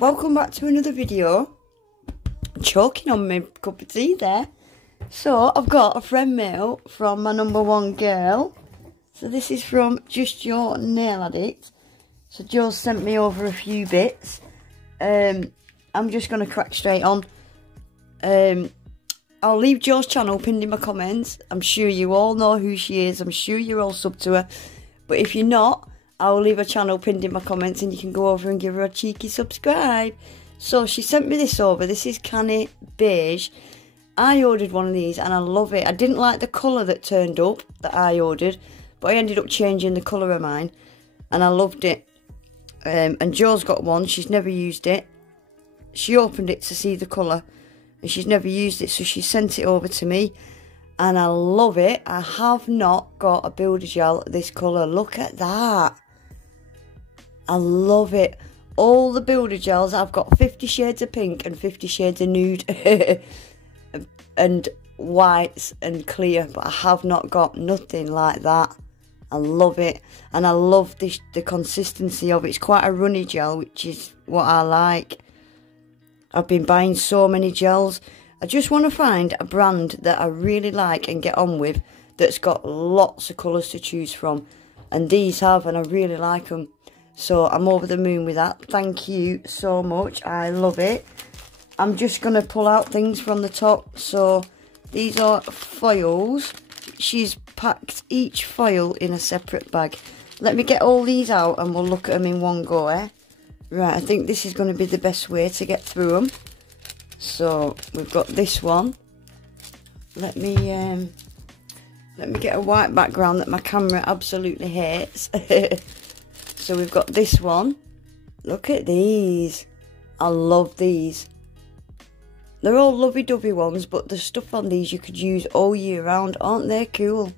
welcome back to another video. I'm choking on my cup of tea there. So I've got a friend mail from my #1 girl. So this is from Just Your Nail Addict. So Joe's sent me over a few bits. I'm just going to crack straight on. I'll leave Joe's channel pinned in my comments. I'm sure you all know who she is. I'm sure you're all sub to her. But if you're not, I'll leave her channel pinned in my comments and you can go over and give her a cheeky subscribe. So she sent me this over. This is Connie Beige. I ordered one of these and I love it. I didn't like the colour that turned up that I ordered, but I ended up changing the colour of mine and I loved it. And Joe's got one. She's never used it. She opened it to see the colour and she's never used it, so she sent it over to me and I love it. I have not got a builder gel this colour. Look at that. I love it. All the builder gels, I've got 50 shades of pink and 50 shades of nude and whites and clear, but I have not got nothing like that. I love it, and I love the consistency of it. It's quite a runny gel, which is what I like. I've been buying so many gels. I just want to find a brand that I really like and get on with that's got lots of colours to choose from, and these have, and I really like them. So I'm over the moon with that. Thank you so much. I love it. I'm just going to pull out things from the top. So these are foils. She's packed each foil in a separate bag. Let me get all these out and we'll look at them in one go, eh? Right, I think this is going to be the best way to get through them. So we've got this one. Let me get a white background that my camera absolutely hates. So we've got this one. Look at these. I love these. They're all lovey-dovey ones, but the stuff on these you could use all year round. Aren't they cool?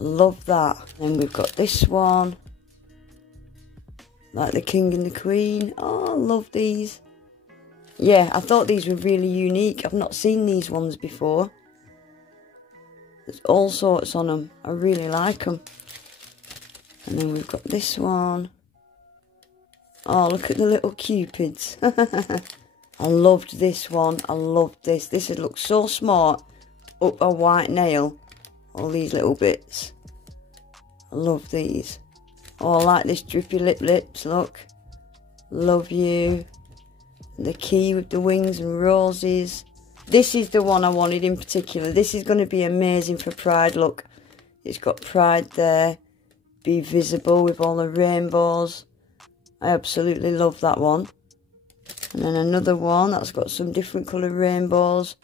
I love that. Then we've got this one. Like the King and the Queen. Oh, I love these. Yeah, I thought these were really unique. I've not seen these ones before. There's all sorts on them. I really like them. And then we've got this one. Oh, look at the little cupids. I loved this one. I loved this. This would look so smart up a white nail. All these little bits. I love these. Oh, I like this drippy lips. Look. Love you. The key with the wings and roses. This is the one I wanted in particular. This is going to be amazing for Pride. Look. It's got Pride there. Be visible with all the rainbows. I absolutely love that one. And then another one that's got some different coloured rainbows.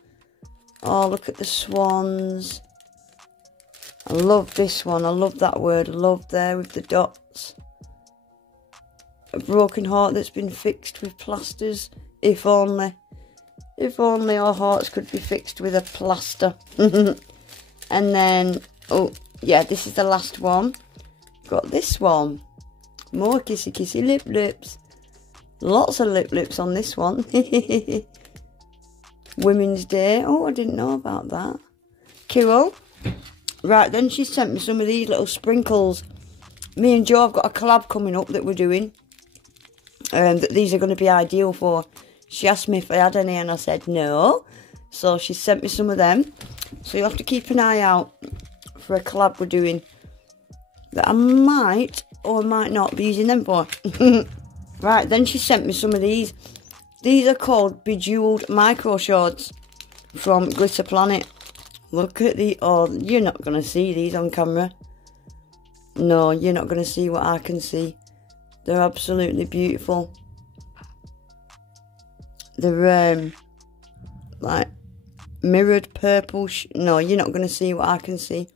Oh, look at the swans. I love this one. I love that word love there with the dots. A broken heart that's been fixed with plasters. If only. If only our hearts could be fixed with a plaster. And then, oh yeah, this is the last one. Got this one. More kissy kissy lips. Lots of lips on this one. Women's Day. Oh, I didn't know about that. Cool. Right, then she sent me some of these little sprinkles. Me and Joe have got a collab coming up that we're doing. That these are going to be ideal for. She asked me if I had any and I said no. So she sent me some of them. So you'll have to keep an eye out for a collab we're doing. That I might or might not be using them for. Right, then she sent me some of these. These are called Bejeweled Micro Shards from Glitter Planet. Look at the... Oh, you're not going to see these on camera. No, you're not going to see what I can see. They're absolutely beautiful. They're like mirrored purple. No, you're not going to see what I can see.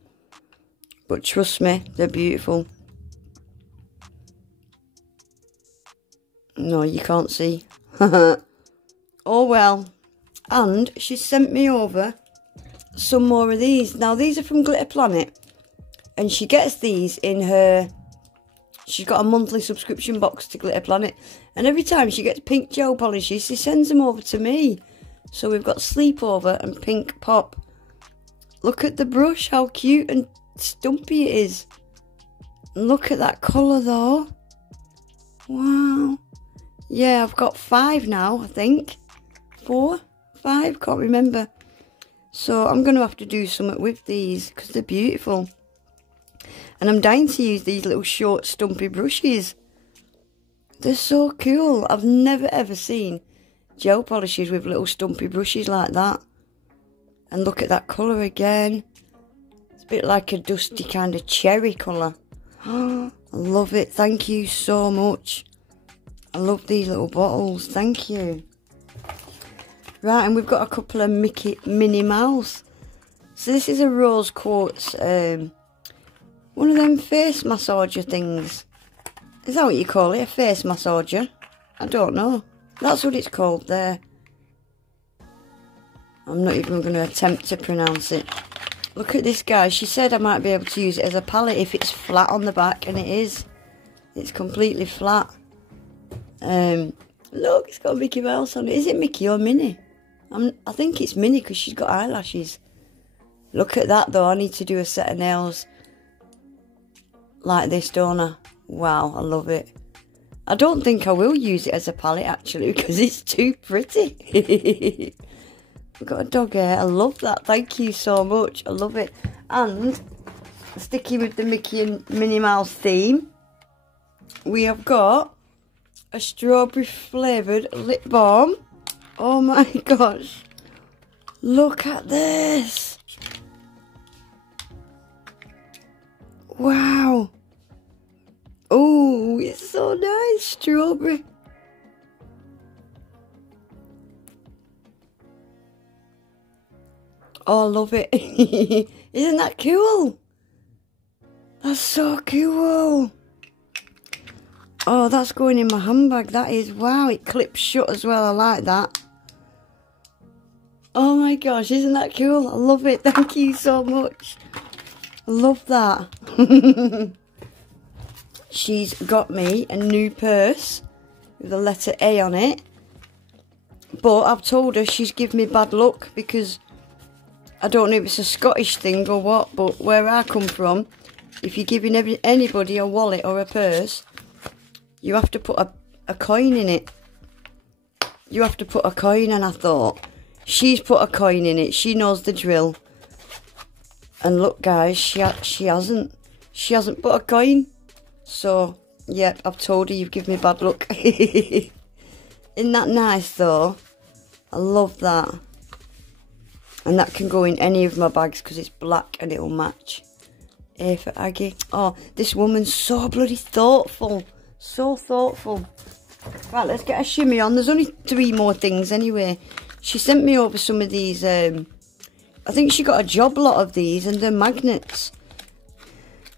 But trust me, they're beautiful. No, you can't see. Oh well. And she sent me over some more of these. Now, these are from Glitter Planet. And she gets these in her... She's got a monthly subscription box to Glitter Planet. And every time she gets pink gel polishes, she sends them over to me. So we've got Sleepover and Pink Pop. Look at the brush, how cute and stumpy it is. Look at that colour though. Wow. Yeah, I've got 5 now, I think. 4, 5, can't remember. So I'm going to have to do something with these because they're beautiful. And I'm dying to use these little short stumpy brushes. They're so cool. I've never ever seen gel polishes with little stumpy brushes like that. And look at that colour again. It's a bit like a dusty kind of cherry colour. I love it. Thank you so much. I love these little bottles. Thank you. Right, and we've got a couple of Minnie Mouse. So this is a rose quartz, one of them face massager things. Is that what you call it? A face massager? I don't know. That's what it's called there. I'm not even going to attempt to pronounce it. Look at this, guys. She said I might be able to use it as a palette if it's flat on the back, and it is. It's completely flat. Look, it's got Mickey Mouse on it. Is it Mickey or Minnie? I think it's Minnie because she's got eyelashes. Look at that, though. I need to do a set of nails like this, don't I? Wow, I love it. I don't think I will use it as a palette, actually, because it's too pretty. We've got a dog hair. I love that. Thank you so much. I love it. And sticking with the Mickey and Minnie Mouse theme, we have got a strawberry flavoured lip balm. Oh my gosh. Look at this. Wow. Oh, it's so nice. Strawberry. Oh, I love it. Isn't that cool? That's so cool. Oh, that's going in my handbag. That is. Wow, it clips shut as well. I like that. Oh my gosh, isn't that cool? I love it. Thank you so much. I love that. She's got me a new purse with the letter A on it. But I've told her she's given me bad luck because I don't know if it's a Scottish thing or what, but where I come from, if you're giving anybody a wallet or a purse, you have to put a coin in it. You have to put a coin, and I thought, she's put a coin in it. She knows the drill. And look, guys, she hasn't. She hasn't put a coin. So, yeah, I've told her you've given me bad luck. Isn't that nice, though? I love that. And that can go in any of my bags because it's black and it'll match. A for Aggie. Oh, this woman's so bloody thoughtful. So thoughtful. Right, let's get a shimmy on. There's only 3 more things anyway. She sent me over some of these. I think she got a job lot of these, and they're magnets.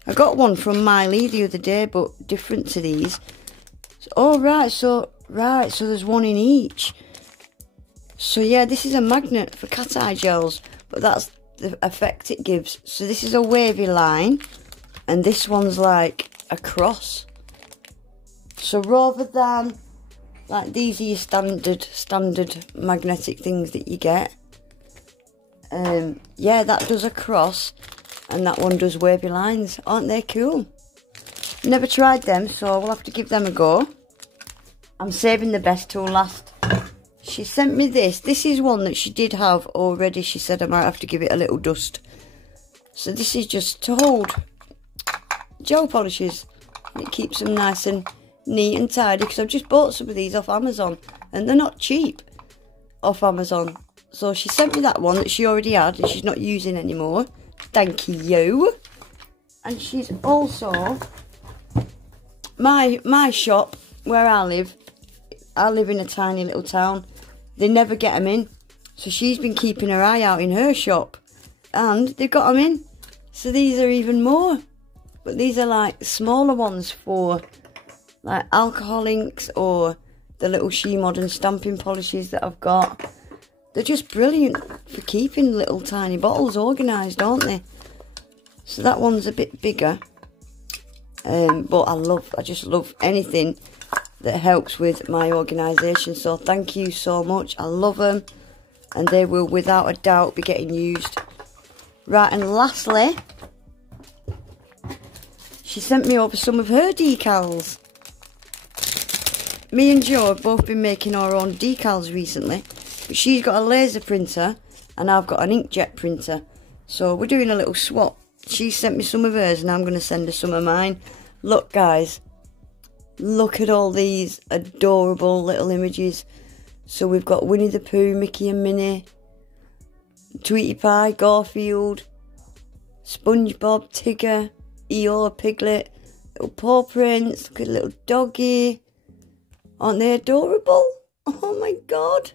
I got one from Miley the other day, but different to these. Oh, right, so there's one in each. So, yeah, this is a magnet for cat eye gels, but that's the effect it gives. So this is a wavy line, and this one's like a cross. So rather than, like, these are your standard magnetic things that you get. Yeah, that does a cross, and that one does wavy lines. Aren't they cool? Never tried them, so we'll have to give them a go. I'm saving the best till last. She sent me this. This is one that she did have already. She said I might have to give it a little dust. So this is just to hold gel polishes. And it keeps them nice and neat and tidy, because I've just bought some of these off Amazon, and they're not cheap off Amazon. So she sent me that one that she already had and she's not using anymore. Thank you. And she's also, my shop where I live in a tiny little town. They never get them in, so she's been keeping her eye out in her shop, and they've got them in. So these are even more, but these are like smaller ones for like alcohol inks or the little She Modern stamping polishes that I've got. They're just brilliant for keeping little tiny bottles organised, aren't they? So that one's a bit bigger, but I just love anything that helps with my organisation. So thank you so much. I love them, and they will without a doubt be getting used. Right, and lastly, she sent me over some of her decals. me and Jo have both been making our own decals recently. But she's got a laser printer and I've got an inkjet printer. So we're doing a little swap. She sent me some of hers and I'm going to send her some of mine. Look guys, look at all these adorable little images. So we've got Winnie the Pooh, Mickey and Minnie, Tweety Pie, Garfield, SpongeBob, Tigger, Eeyore, Piglet, little paw prints, look at a little doggy. Aren't they adorable? Oh my god.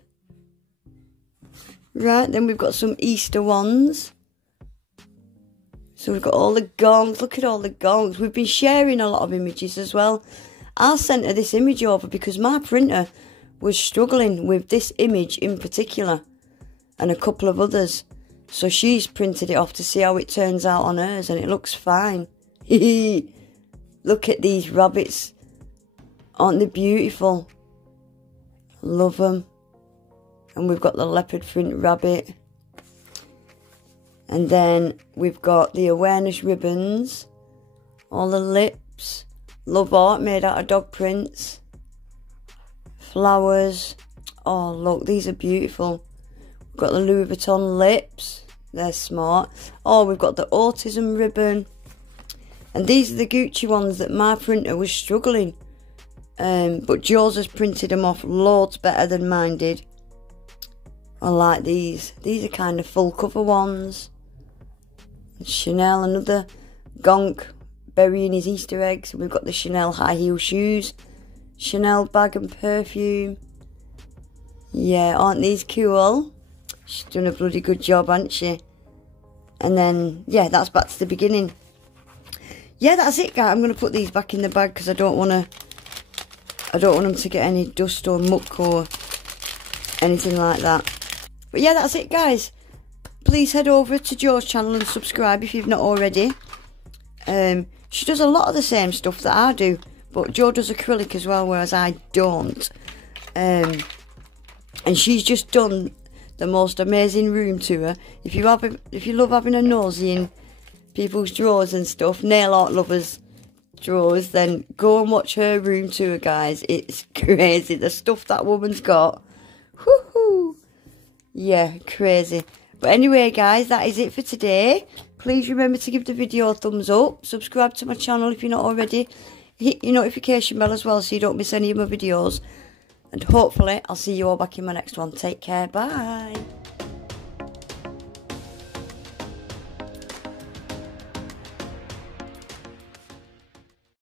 Right, then we've got some Easter ones. So we've got all the gongs. Look at all the gongs. We've been sharing a lot of images as well. I sent her this image over because my printer was struggling with this image in particular. And a couple of others. So she's printed it off to see how it turns out on hers. And it looks fine. Look at these rabbits. Aren't they beautiful? Love them. And we've got the leopard print rabbit. And then we've got the awareness ribbons. All the lips. Love art made out of dog prints. Flowers. Oh, look, these are beautiful. We've got the Louis Vuitton lips. They're smart. Oh, we've got the autism ribbon. And these are the Gucci ones that my printer was struggling. But Jo's has printed them off loads better than mine did. I like these. These are kind of full cover ones. Chanel, another gonk burying his Easter eggs. We've got the Chanel high heel shoes. Chanel bag and perfume. Yeah, aren't these cool? She's done a bloody good job, hasn't she? And then, yeah, that's back to the beginning. Yeah, that's it, guys. I'm going to put these back in the bag because I don't want them to get any dust or muck or anything like that. But yeah, that's it, guys. Please head over to Jo's channel and subscribe if you've not already. She does a lot of the same stuff that I do, but Jo does acrylic as well, whereas I don't. And she's just done the most amazing room tour. If you love having a nosy in people's drawers and stuff, nail art lovers drawers, then go and watch her room tour, guys. It's crazy the stuff that woman's got. Woohoo! Yeah, crazy. But anyway, guys, that is it for today. Please remember to give the video a thumbs up. Subscribe to my channel if you're not already. Hit your notification bell as well so you don't miss any of my videos. And hopefully, I'll see you all back in my next one. Take care. Bye.